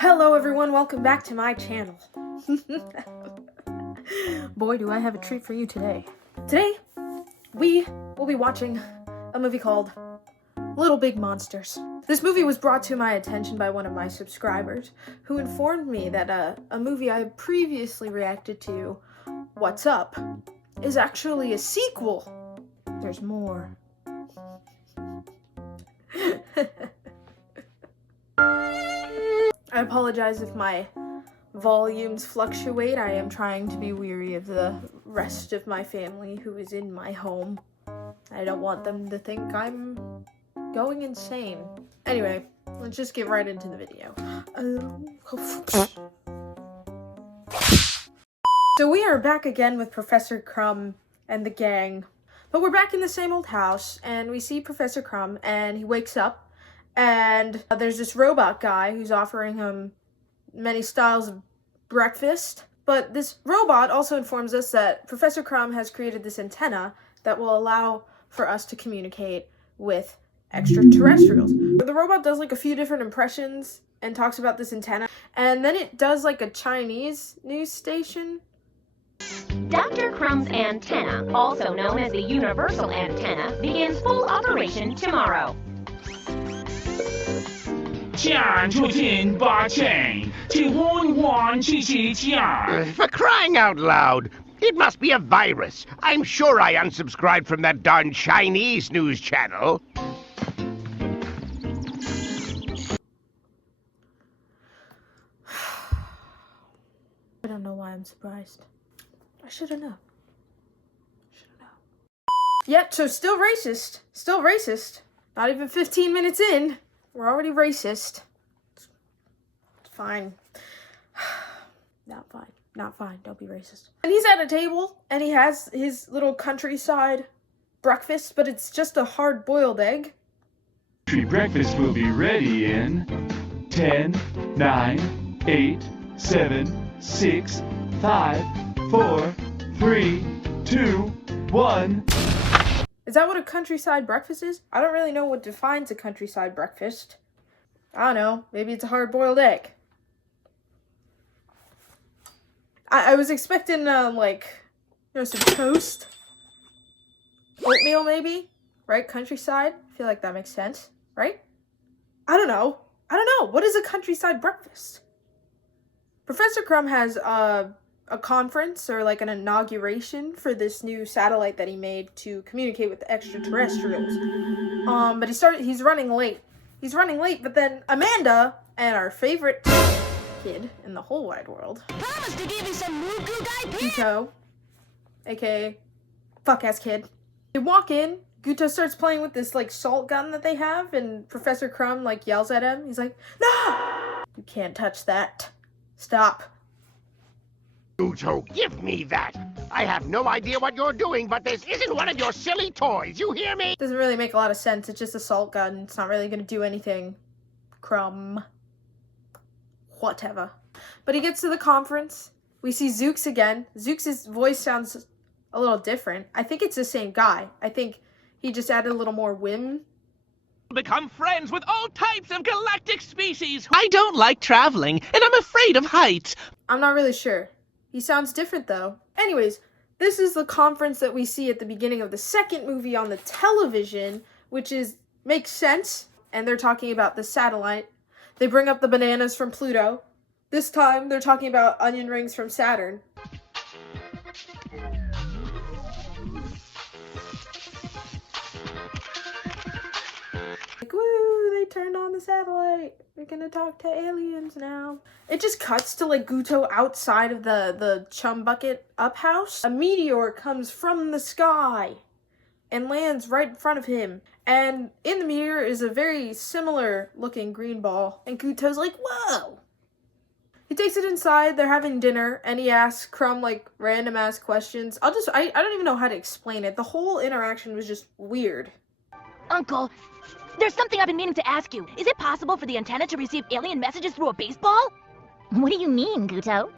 Hello everyone, welcome back to my channel. Boy, do I have a treat for you today. Today, we will be watching a movie called Little Big Monsters. This movie was brought to my attention by one of my subscribers, who informed me that a movie I previously reacted to, What's Up, is actually a sequel. There's more. I apologize if my volumes fluctuate. I am trying to be weary of the rest of my family who is in my home. I don't want them to think I'm going insane. Anyway, let's just get right into the video. So we are back again with Professor Crumb and the gang. But we're back in the same old house, and we see Professor Crumb, and he wakes up, and there's this robot guy who's offering him many styles of breakfast. But this robot also informs us that Professor Crumb has created this antenna that will allow for us to communicate with extraterrestrials. The robot does like a few different impressions and talks about this antenna, and then it does like a Chinese news station. Dr. Crumb's antenna, also known as the universal antenna, begins full operation tomorrow. For crying out loud! It must be a virus. I'm sure I unsubscribed from that darn Chinese news channel. I don't know why I'm surprised. I should've known. Yep, so still racist. Still racist. Not even 15 minutes in. We're already racist. It's fine. Not fine. Not fine. Don't be racist. And he's at a table, and he has his little countryside breakfast, but it's just a hard-boiled egg. Breakfast will be ready in 10, 9, 8, 7, 6, 5, 4, 3, 2, 1. Is that what a countryside breakfast is? I don't really know what defines a countryside breakfast. I don't know. Maybe it's a hard-boiled egg. I was expecting, some toast. Oatmeal, maybe? Right? Countryside? I feel like that makes sense. Right? I don't know. What is a countryside breakfast? Professor Crumb has, a conference or like an inauguration for this new satellite that he made to communicate with the extraterrestrials. But he's running late. But then Amanda and our favorite kid in the whole wide world, Promise to give you some Guto, aka fuck-ass kid. They walk in, Guto starts playing with this like salt gun that they have, and Professor Crumb like yells at him. He's like, "No! You can't touch that. Stop." Guto, give me that! I have no idea what you're doing, but this isn't one of your silly toys, you hear me? Doesn't really make a lot of sense. It's just a salt gun. It's not really gonna do anything. Crumb. Whatever. But he gets to the conference. We see Zooks again. Zooks' voice sounds a little different. I think it's the same guy. I think he just added a little more whim. Become friends with all types of galactic species. I don't like traveling, and I'm afraid of heights. I'm not really sure. He sounds different, though. Anyways, this is the conference that we see at the beginning of the second movie on the television, which makes sense, and they're talking about the satellite. They bring up the bananas from Pluto. This time, they're talking about onion rings from Saturn. Like, woo, they turned on the satellite. We're gonna talk to aliens now. It just cuts to like Guto outside of the chum bucket up house. A meteor comes from the sky and lands right in front of him. And in the meteor is a very similar looking green ball. And Guto's like, whoa! He takes it inside, they're having dinner, and he asks Crumb like random ass questions. I don't even know how to explain it. The whole interaction was just weird. Uncle, there's something I've been meaning to ask you. Is it possible for the antenna to receive alien messages through a baseball? What do you mean, Guto?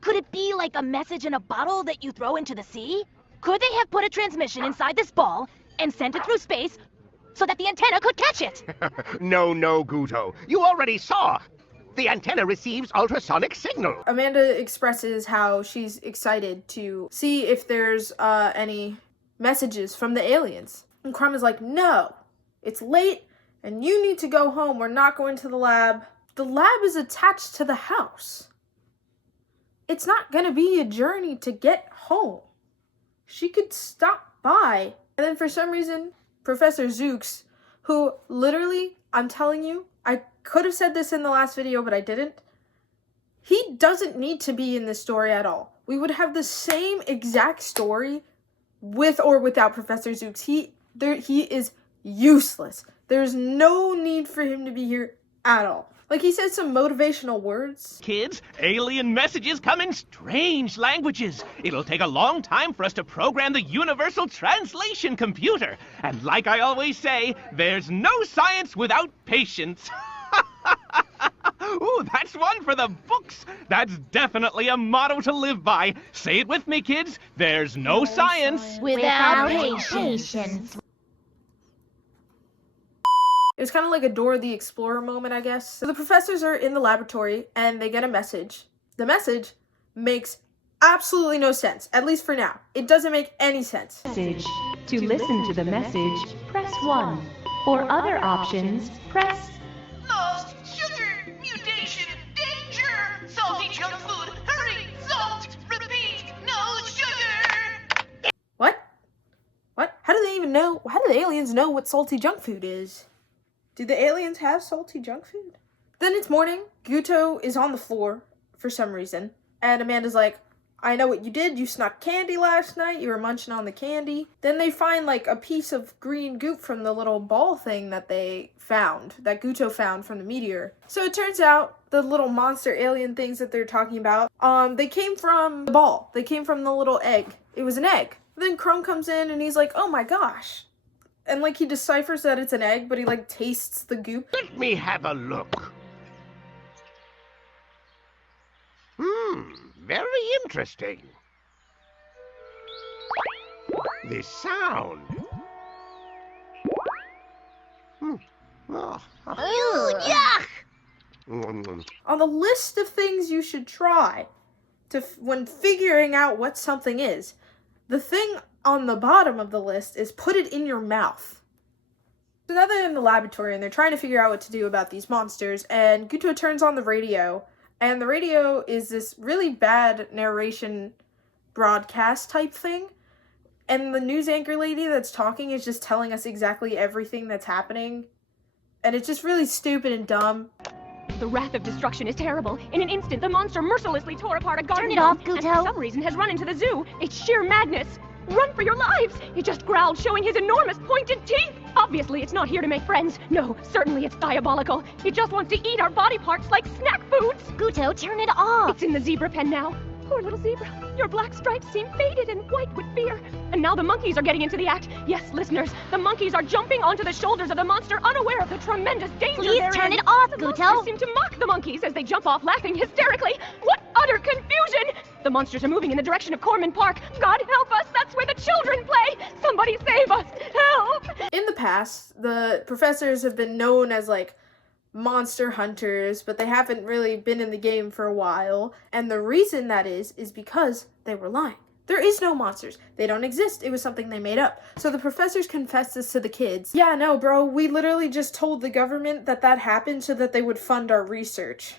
Could it be like a message in a bottle that you throw into the sea? Could they have put a transmission inside this ball and sent it through space so that the antenna could catch it? No, Guto. You already saw. The antenna receives ultrasonic signal. Amanda expresses how she's excited to see if there's any messages from the aliens. And Crumb is like, no, it's late and you need to go home. We're not going to the lab. The lab is attached to the house. It's not going to be a journey to get home. She could stop by. And then for some reason, Professor Zooks, who literally, I'm telling you, I could have said this in the last video, but I didn't. He doesn't need to be in this story at all. We would have the same exact story with or without Professor Zooks. He is useless. There's no need for him to be here at all. Like, he said some motivational words. Kids, alien messages come in strange languages. It'll take a long time for us to program the universal translation computer. And like I always say, there's no science without patience. Ooh, that's one for the books. That's definitely a motto to live by. Say it with me, kids. There's no science Without patience. It was kind of like a Dora the Explorer moment, I guess. So the professors are in the laboratory and they get a message. The message makes absolutely no sense, at least for now. It doesn't make any sense. Message. To listen to the message, press 1. For other options, press... Lost sugar mutation danger. Salty junk food. Hurry, salt. Repeat, no sugar. What? What? How do they even know? How do the aliens know what salty junk food is? Do the aliens have salty junk food? Then it's morning. Guto is on the floor for some reason. And Amanda's like, I know what you did. You snuck candy last night. You were munching on the candy. Then they find like a piece of green goop from the little ball thing that they found, that Guto found from the meteor. So it turns out the little monster alien things that they're talking about, they came from the ball. They came from the little egg. It was an egg. Then Crumb comes in and he's like, oh my gosh. And, like, he deciphers that it's an egg, but he, like, tastes the goop. Let me have a look. Very interesting. This sound. Ooh, yuck! On the list of things you should try when figuring out what something is, the thing on the bottom of the list is put it in your mouth. So now they're in the laboratory and they're trying to figure out what to do about these monsters, and Guto turns on the radio, and the radio is this really bad narration broadcast type thing, and the news anchor lady that's talking is just telling us exactly everything that's happening, and it's just really stupid and dumb. The wrath of destruction is terrible. In an instant, the monster mercilessly tore apart a garden Turn it off, gnome, and Guto. for some reason has run into the zoo. It's sheer madness. Run for your lives! He just growled, showing his enormous pointed teeth! Obviously, it's not here to make friends. No, certainly it's diabolical. It just wants to eat our body parts like snack foods! Guto, turn it off! It's in the zebra pen now. Poor little zebra. Your black stripes seem faded and white with fear. And now the monkeys are getting into the act. Yes, listeners, the monkeys are jumping onto the shoulders of the monster, unaware of the tremendous danger Please they're turn in. it off, The Guto! monsters seem to mock the monkeys as they jump off, laughing hysterically. What utter confusion! The monsters are moving in the direction of Corman Park. God help us, that's where the children play! Somebody save us! Help! In the past, the professors have been known as, like, monster hunters, but they haven't really been in the game for a while, and the reason that is because they were lying. There is no monsters. They don't exist. It was something they made up. So the professors confessed this to the kids. Yeah, no, bro, we literally just told the government that happened so that they would fund our research.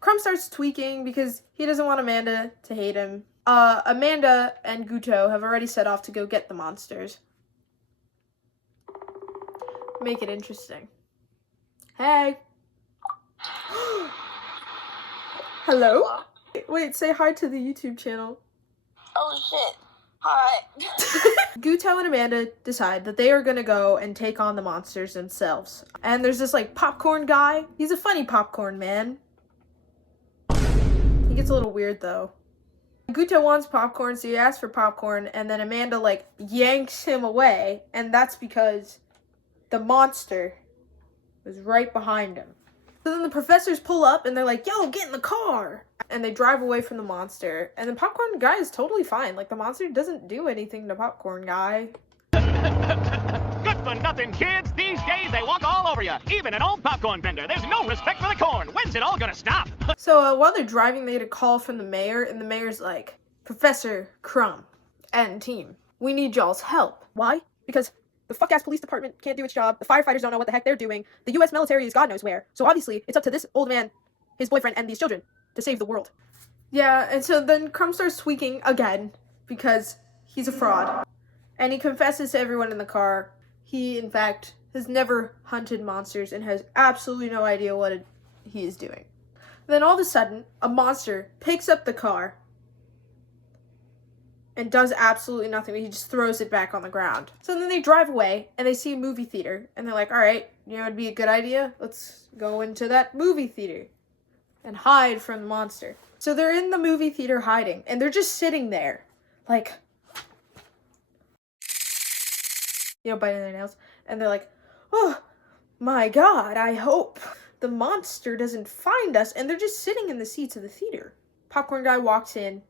Crumb starts tweaking because he doesn't want Amanda to hate him. Amanda and Guto have already set off to go get the monsters. Make it interesting. Hey. Hello? Wait, say hi to the YouTube channel. Oh shit. Hi. Guto and Amanda decide that they are gonna go and take on the monsters themselves. And there's this, like, popcorn guy. He's a funny popcorn man. He gets a little weird, though. Guto wants popcorn, so he asks for popcorn, and then Amanda, like, yanks him away, and that's because the monster was right behind him. So then the professors pull up and they're like, yo, get in the car! And they drive away from the monster. And the popcorn guy is totally fine. Like, the monster doesn't do anything to popcorn guy. Good for for nothing, kids. These days, they walk all over you. Even an old popcorn vendor. There's no respect for the corn. When's it all gonna stop? So while they're driving, they get a call from the mayor, and the mayor's like, Professor Crumb and team, we need y'all's help. Why? Because the fuck-ass police department can't do its job, the firefighters don't know what the heck they're doing, the US military is God knows where, so obviously it's up to this old man, his boyfriend, and these children to save the world. Yeah, and so then Crumb starts tweaking again, because he's a fraud. And he confesses to everyone in the car he, in fact, has never hunted monsters and has absolutely no idea what he is doing. Then all of a sudden, a monster picks up the car and does absolutely nothing. He just throws it back on the ground. So then they drive away, and they see a movie theater, and they're like, all right, you know, it'd be a good idea. Let's go into that movie theater and hide from the monster. So they're in the movie theater hiding, and they're just sitting there, like, you know, biting their nails, and they're like, oh my god, I hope the monster doesn't find us, and they're just sitting in the seats of the theater. Popcorn guy walks in,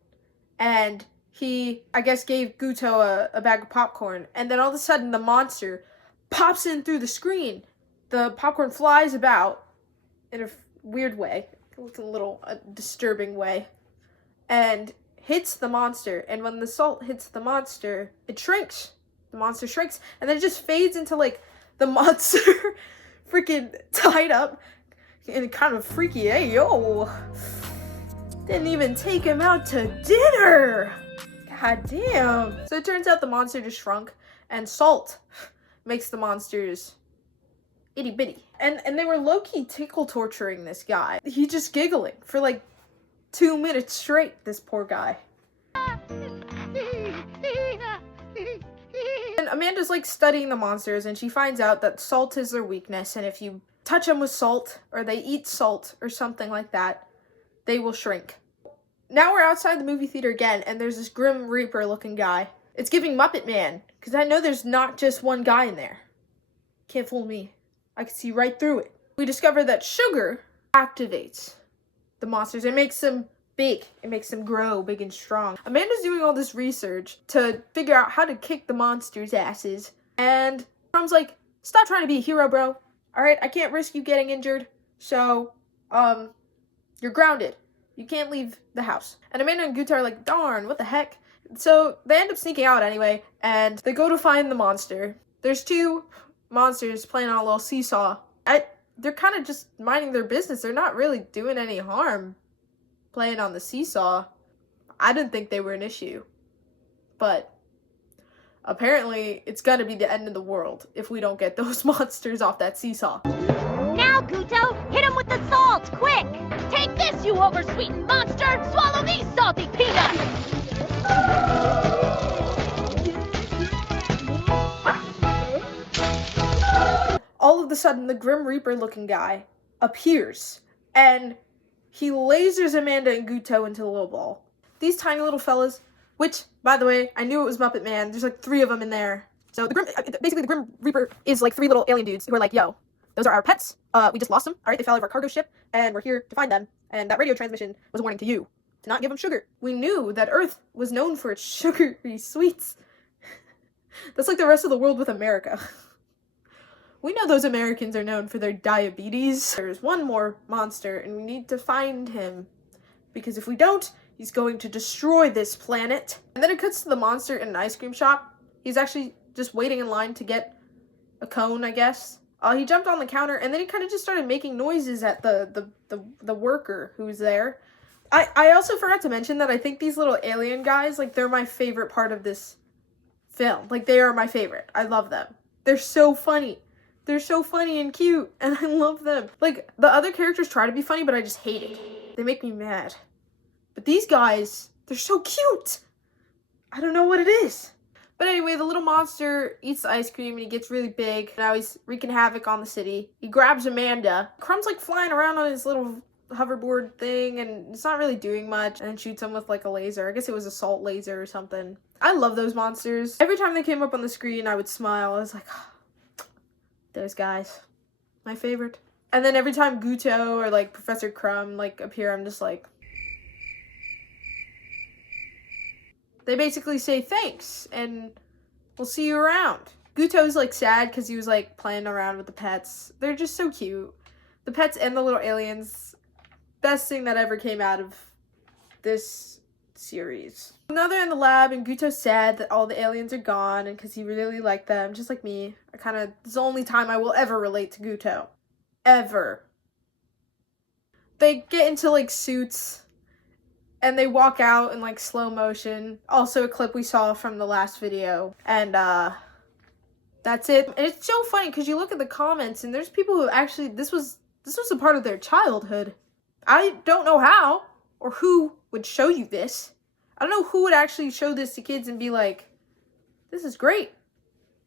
and he, I guess, gave Guto a bag of popcorn, and then all of a sudden the monster pops in through the screen. The popcorn flies about in a weird way, a little disturbing way, and hits the monster, and when the salt hits the monster, it shrinks. The monster shrinks, and then it just fades into, like, the monster freaking tied up and kind of freaky. Hey, yo! Didn't even take him out to dinner! God damn. So it turns out the monster just shrunk, and salt makes the monsters itty bitty. And they were low-key tickle torturing this guy. He just giggling for like 2 minutes straight, this poor guy. And Amanda's like studying the monsters, and she finds out that salt is their weakness, and if you touch them with salt, or they eat salt, or something like that, they will shrink. Now we're outside the movie theater again, and there's this Grim Reaper looking guy. It's giving Muppet Man, because I know there's not just one guy in there. Can't fool me. I can see right through it. We discover that sugar activates the monsters. It makes them big. It makes them grow big and strong. Amanda's doing all this research to figure out how to kick the monsters' asses. And Crumb's like, stop trying to be a hero, bro. Alright, I can't risk you getting injured. So, you're grounded. You can't leave the house. And Amanda and Guta are like, darn, what the heck? So they end up sneaking out anyway, and they go to find the monster. There's two monsters playing on a little seesaw. They're kind of just minding their business. They're not really doing any harm playing on the seesaw. I didn't think they were an issue. But apparently it's gonna be the end of the world if we don't get those monsters off that seesaw. Now, Guto, hit him with the salt, quick! Take this, you oversweetened monster! Swallow these salty peanuts! All of a sudden, the Grim Reaper looking guy appears, and he lasers Amanda and Guto into the little ball. These tiny little fellas, which, by the way, I knew it was Muppet Man. There's like 3 of them in there. So basically the Grim Reaper is like 3 little alien dudes who are like, yo, those are our pets. We just lost them. All right, they fell out of our cargo ship, and we're here to find them. And that radio transmission was a warning to you to not give them sugar. We knew that Earth was known for its sugary sweets. That's like the rest of the world with America. We know those Americans are known for their diabetes. There's one more monster, and we need to find him. Because if we don't, he's going to destroy this planet. And then it cuts to the monster in an ice cream shop. He's actually just waiting in line to get a cone, I guess. He jumped on the counter, and then he kind of just started making noises at the worker who was there. I also forgot to mention that I think these little alien guys, like, they're my favorite part of this film. Like, they are my favorite. I love them. They're so funny. They're so funny and cute, and I love them. Like, the other characters try to be funny, but I just hate it. They make me mad. But these guys, they're so cute. I don't know what it is. But anyway, the little monster eats the ice cream, and he gets really big. Now he's wreaking havoc on the city. He grabs Amanda. Crumb's, like, flying around on his little hoverboard thing, and it's not really doing much, and then shoots him with, like, a laser. I guess it was a salt laser or something. I love those monsters. Every time they came up on the screen, I would smile. I was like, oh, those guys. My favorite. And then every time Guto or, like, Professor Crumb, like, appear, I'm just like... They basically say thanks, and we'll see you around. Guto's like sad because he was like playing around with the pets. They're just so cute. The pets and the little aliens. Best thing that ever came out of this series. Now they're in the lab and Guto's sad that all the aliens are gone and because he really liked them, just like me. It's the only time I will ever relate to Guto. Ever. They get into like suits and they walk out in like slow motion. Also a clip we saw from the last video. And that's it. And it's so funny because you look at the comments and there's people who actually, this was a part of their childhood. I don't know how or who would show you this. I don't know who would actually show this to kids and be like, this is great.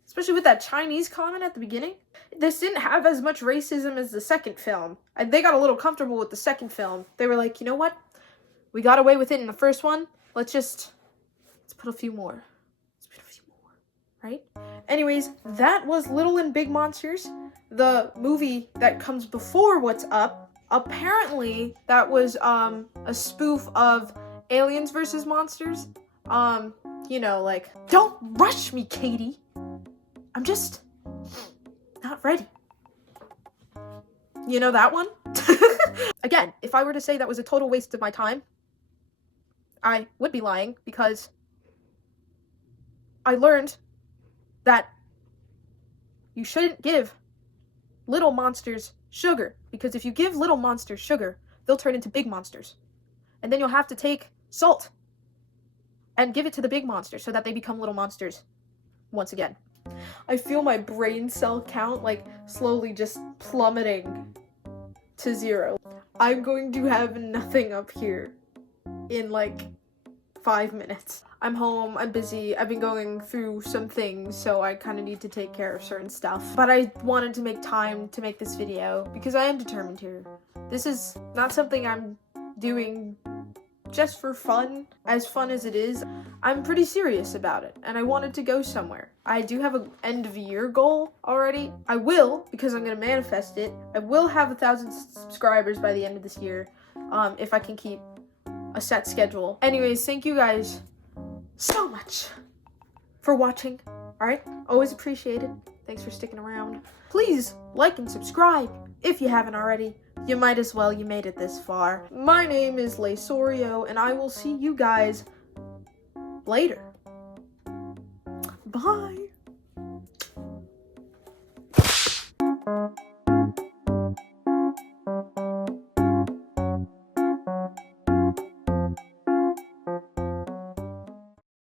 Especially with that Chinese comment at the beginning. This didn't have as much racism as the second film. And they got a little comfortable with the second film. They were like, you know what? We got away with it in the first one. Let's put a few more. Right? Anyways, that was Little and Big Monsters. The movie that comes before What's Up. Apparently, that was a spoof of Aliens vs. Monsters. You know, like, don't rush me, Katie. I'm just not ready. You know that one? Again, if I were to say that was a total waste of my time, I would be lying because I learned that you shouldn't give little monsters sugar, because if you give little monsters sugar, they'll turn into big monsters. And then you'll have to take salt and give it to the big monsters so that they become little monsters once again. I feel my brain cell count like slowly just plummeting to 0. I'm going to have nothing up here in like 5 minutes. I'm home, I'm busy, I've been going through some things, so I kind of need to take care of certain stuff. But I wanted to make time to make this video because I am determined here. This is not something I'm doing just for fun, as fun as it is. I'm pretty serious about it, and I wanted to go somewhere. I do have an end of year goal already. I will, because I'm gonna manifest it. I will have 1,000 subscribers by the end of this year, if I can keep a set schedule. Anyways, thank you guys so much for watching. Alright, always appreciated. Thanks for sticking around. Please like and subscribe if you haven't already. You might as well, you made it this far. My name is Lesorio, and I will see you guys later. Bye.